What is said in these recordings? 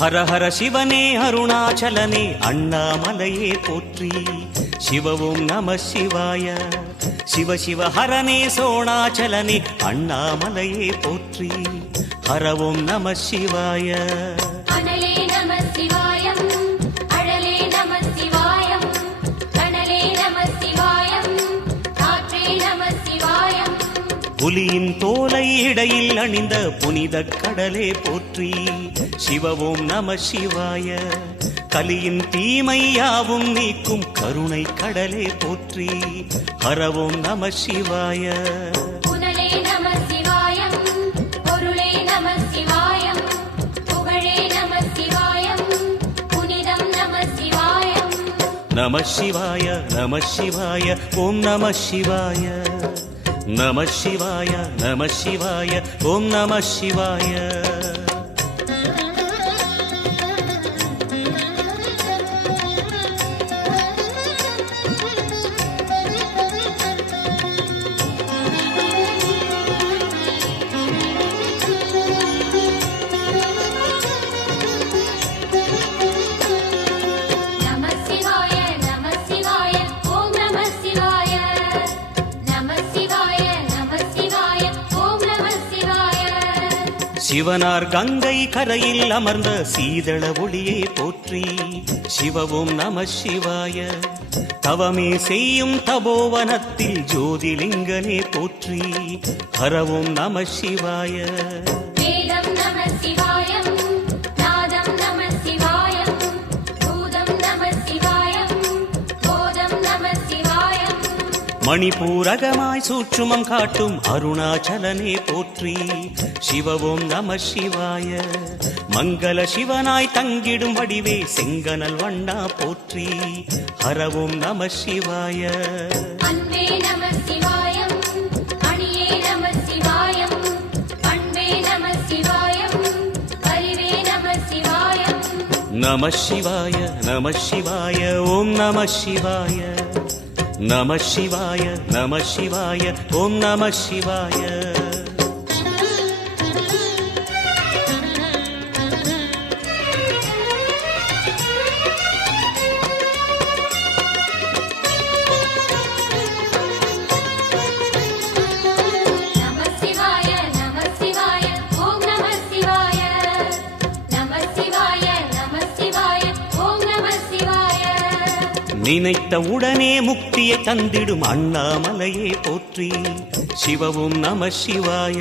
ஹர ஹர சிவனே அருணாச்சலனே அண்ணாமலையே போற்றி. சிவவும் நம சிவாய. சிவ சிவ ஹரனே சோணாச்சலனே அண்ணாமலையே போற்றி. ஹரவும் நம சிவாய. அனலே நம சிவாயம், அழலே நம சிவாயம், கனலே நம சிவாயம், காற்றே நம சிவாயம். புலியின் தோலை இடையில் அணிந்த புனித கடலே போற்றி. சிவவும் நம சிவாய. கலியின் தீமையாவும் நீக்கும் கருணை கடலே போற்றி. ஹரவும் நம சிவாய. புனலே நம சிவாயம், பொருளே நம சிவாயம், புகழே நம சிவாயம், புனிதம் நம சிவாயம். நம சிவாய நம சிவாய ஓம் நம சிவாய. நம சிவாய நம சிவாய ஓம் நம சிவாய. சிவனார் கங்கை கரையில் அமர்ந்த சீதள ஒளியே போற்றி. சிவவும் நம சிவாய. தவமே செய்யும் தபோவனத்தில் ஜோதிலிங்கனே போற்றி. ஹரவும் நம சிவாய. வேதம் நம சிவாயம், நாதம் நம சிவாயம், பூதம் நம சிவாயம், போதம் நம சிவாயம். மணிபூரகமாய் சூற்றுமம் காட்டும் அருணாச்சலனே போற்றி. சிவவும் நம சிவாய. மங்கள சிவனாய் தங்கிடும் வடிவே செங்கனல் வண்ணா போற்றி. ஹரவும் நம சிவாய. அன்பே நம சிவாயம், அணியே நம சிவாயம், பண்பே நம சிவாயம், அறிவே நம சிவாயம். நம சிவாய நம சிவாய ஓம் நம சிவாய. நம சிவாய நம சிவாய ஓம் நம சிவாய. நினைத்த உடனே முக்தியை தந்திடும் அண்ணாமலையே போற்றி. சிவவும் நம சிவாய.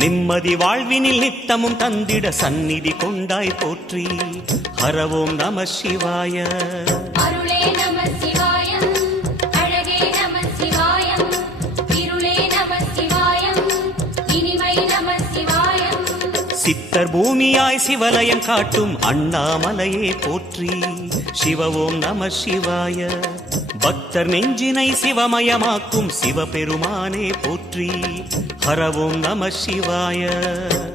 நிம்மதி வாழ்வினில் நித்தமும் தந்திட சந்நிதி கொண்டாய் போற்றி. ஹரவும் நம சிவாய. அருளே நம சிவாயம், அழகே நம சிவாயம், இருளே நம சிவாயம், இனிமை நம சிவாயம். சித்தர் பூமியாய் சிவலயம் காட்டும் அண்ணாமலையே போற்றி. சிவவும் நம சிவாய. பக்தர் நெஞ்சினை சிவமயமாக்கும் சிவபெருமானே போற்றி. ஹரவும் நம சிவாய.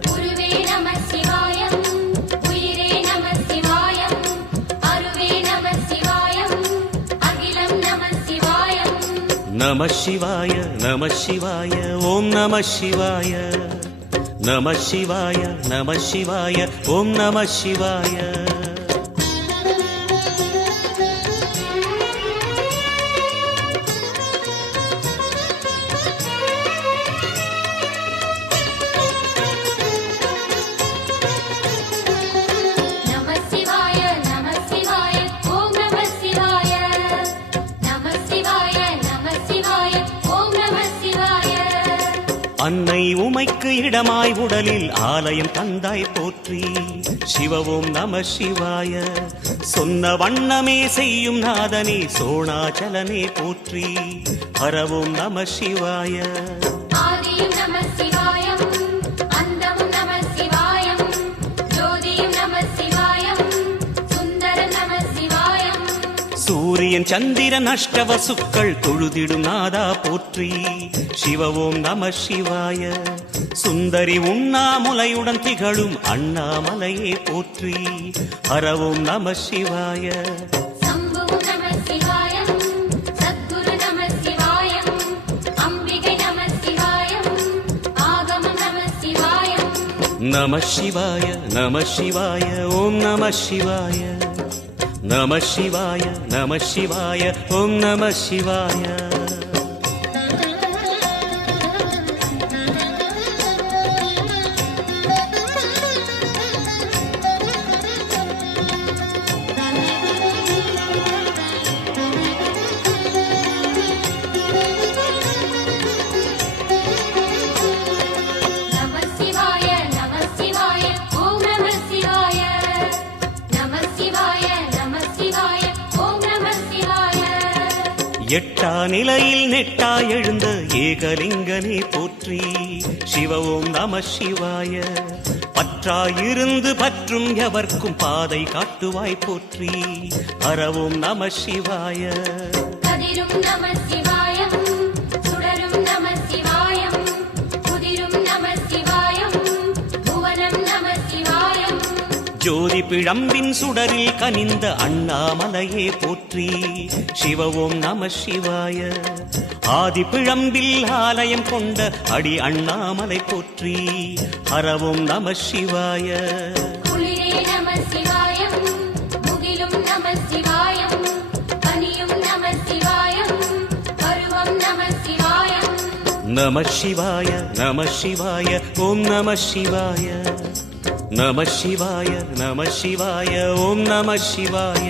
குருவே நம சிவாயம், உயிரே நம சிவாயம், அருவே நம சிவாயம், அகிலம் நம சிவாயம். நம சிவாய நம சிவாய ஓம் நம சிவாய. நம சிவாய நம சிவாய ஓம் நம சிவாய. அன்னை உமைக்கு இடமாய் உடலில் ஆலயம் தந்தாய் போற்றி. சிவவும் நம சிவாய. சொன்ன வண்ணமே செய்யும் நாதனே சோணாச்சலனே போற்றி. ஹரவும் நம சிவாய. ஆதியும் நம சிவாயம், அந்தமும் நம சிவாயம், ஜோதியும் நம சிவாயம், சுந்தரம் நம சிவாயம். சூரியன் சந்திரன் அஷ்டவசுக்கள் தொழுதிடும் நாதா போற்றி. சிவவும் நம சிவாய. சுந்தரி உண்ணாமுலையுடன் திகழும் அண்ணாமலையே போற்றி. ஹரவும் நம சிவாய. சம்புவும் நம சிவாயம், சத்குரு நம சிவாயம், அம்பிகை நம சிவாயம், ஆகமம் நம சிவாயம். நம சிவாய நம சிவாய ஓம் நம சிவாய நம சிவாய நம சிவாய ஓம் நம சிவாய நம சிவாய நம சிவாய ஓம் நம சிவாய நம சிவாய நம சிவாய ஓம் நம சிவாய எட்டா நிலையில் நெட்டா எழுந்த ஏகலிங்கனே போற்றி சிவ ஓம் நம சிவாய பற்றாயிருந்து பற்றும் எவர்க்கும் பாதை காட்டுவாய் போற்றி ஹர ஓம் நம சிவாய கதிரும் நம சிவாயம் சுடரும் நம சிவாயம் குதிரும் நம சிவாயம் புவனம் நம சிவாயம் ஜோதி பிழம்பின் சுடரில் கனிந்த அண்ணாமலையே போற்றி சிவ ஓம் நம சிவாய ஆதி பிழம்பில் ஆலயம் கொண்ட அடி அண்ணாமலை போற்றி ஹர ஓம் நம சிவாய குளிரே நம சிவாயம் முகிலும் நம சிவாயம் பனியும் நம சிவாயம் பருவம் நம சிவாயம் நம சிவாய நம சிவாய ஓம் நம சிவாய நம சிவாய நம சிவாய ஓம் நம சிவாய